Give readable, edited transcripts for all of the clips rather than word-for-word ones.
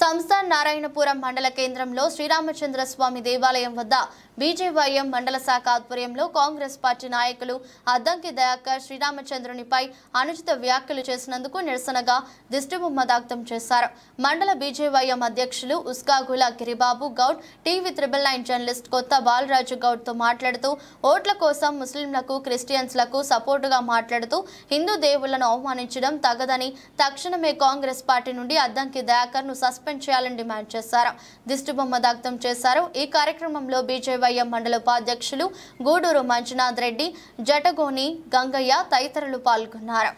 సంస్థాన్ నారాయణపురం మండల కేంద్రంలో శ్రీరామచంద్ర స్వామి దేవాలయం వద్ద బీజేవైఎం మండల శాఖ ఆధ్వర్యంలో కాంగ్రెస్ పార్టీ నాయకులు అద్దంకి దయాకర్ శ్రీరామచంద్రునిపై అనుచిత వ్యాఖ్యలు చేసినందుకు నిరసనగా దిష్టిబొమ్మ దగ్ధం చేశారు. మండల బీజేవైఎం అధ్యక్షులు ఉస్కాగుల గిరిబాబు గౌడ్ TV9 జర్నలిస్ట్ కొత్త బాలరాజు గౌడ్ తో మాట్లాడుతూ ఓట్ల కోసం ముస్లింలకు క్రిస్టియన్స్లకు సపోర్టుగా మాట్లాడుతూ హిందూ దేవుళ్లను అవమానించడం తగదని తక్షణమే కాంగ్రెస్ పార్టీ నుండి అద్దంకి దయాకర్ ను సస్పెండ్ చేయాలని డిమాండ్ చేశారు. దిష్టిబొమ్మ దగ్ధం చేశారు. ఈ కార్యక్రమంలో బీజేవైఎం మండల ఉపాధ్యక్షులు గూడూరు మంజునాథ్ రెడ్డి, జటగోని గంగయ్య తదితరులు పాల్గొన్నారు.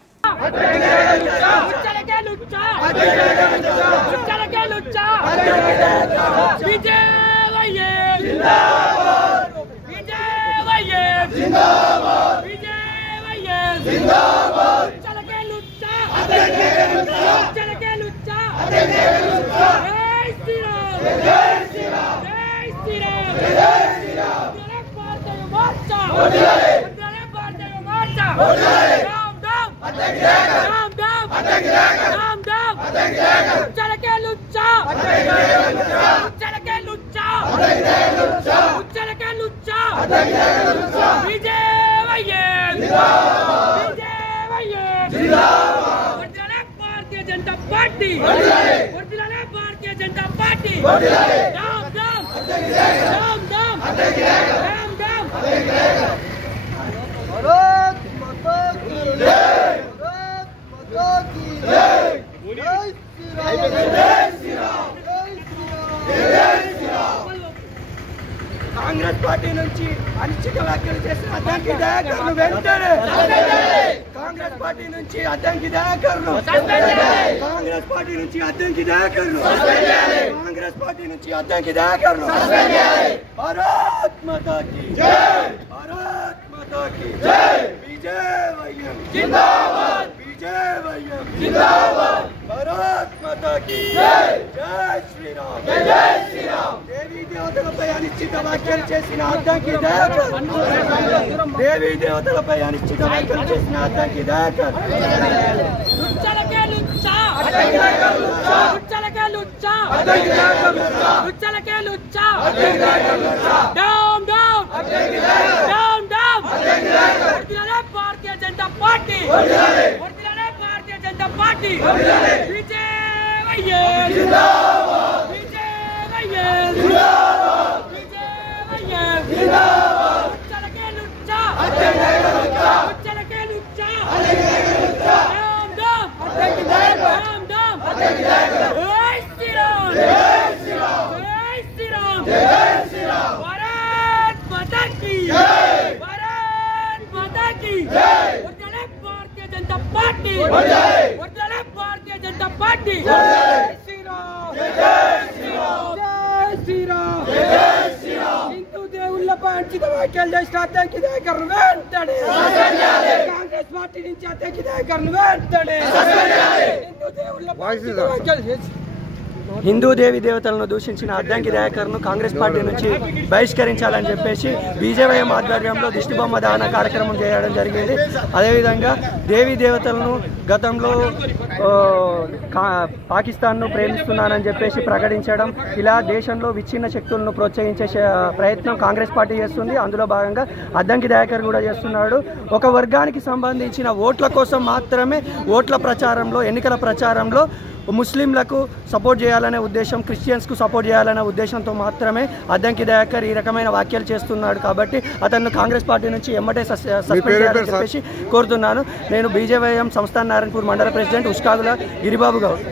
కాంగ్రెస్ పార్టీ నుంచి అనిశ్చిత వ్యాఖ్యలు చేసిన అద్దంకి దయాకర్ను వెంటనే కాంగ్రెస్ పార్టీ నుంచి అద్దంకి దయాకర్ను కాంగ్రెస్ పార్టీ నుంచి అద్దంకి దయాకర్ను కాంగ్రెస్ పార్టీ నుంచి అద్దంకి దయాకర్ను భారత్ మాతా కీ జై భారత్ మాతా కీ జై బీజేవైఎం జిందాబాద్ బీజేవైఎం జిందాబాద్ భారత్ మాతా కీ జై జై శ్రీరామ్ జై శ్రీరామ్ దేవీ దేవతలపై అనిశ్చిత వ్యాఖ్యలు చేసిన అద్దంకి దయాకర్ దేవీ దేవతలపై అనిశ్చిత వ్యాఖ్యలు చేసిన Addanki Dayakar Bharatiya Janata party Bharatiya Janata party Bharatiya Janata party Hindu దేవుళ్ళపై అంకిత వ్యాఖ్యలు చేసిన అద్దంకి దయాకర్ను వెంటనే కాంగ్రెస్ పార్టీ నుంచి అద్దంకి దయాకర్ను వెంటనే హిందూ దేవుళ్ళపై హిందూ దేవి దేవతలను దూషించిన అద్దంకి దయాకర్ను కాంగ్రెస్ పార్టీ నుంచి బహిష్కరించాలని చెప్పేసి బీజేవైఎం ఆధ్వర్యంలో దిష్టిబొమ్మ దహన కార్యక్రమం చేయడం జరిగింది. అదేవిధంగా దేవీ దేవతలను గతంలో పాకిస్తాన్ను ప్రేమిస్తున్నానని చెప్పేసి ప్రకటించడం, ఇలా దేశంలో విచ్ఛిన్న శక్తులను ప్రోత్సహించే ప్రయత్నం కాంగ్రెస్ పార్టీ చేస్తుంది. అందులో భాగంగా అద్దంకి దయాకర్ కూడా చేస్తున్నాడు. ఒక వర్గానికి సంబంధించిన ఓట్ల కోసం మాత్రమే ఓట్ల ప్రచారంలో, ఎన్నికల ప్రచారంలో ముస్లింలకు సపోర్ట్ చేయాలనే ఉద్దేశం, క్రిస్టియన్స్కు సపోర్ట్ చేయాలనే ఉద్దేశంతో మాత్రమే అద్దంకి దయాకర్ ఈ రకమైన వ్యాఖ్యలు చేస్తున్నాడు. కాబట్టి అతను కాంగ్రెస్ పార్టీ నుంచి ఎమ్మటే సస్పెండ్ చేయాలని చెప్పేసి కోరుతున్నాను. నేను బీజేవైఎం సంస్థాన్ నారాయణపూర్ మండల ప్రెసిడెంట్ ఉస్కాగుల గిరిబాబు గౌడ్.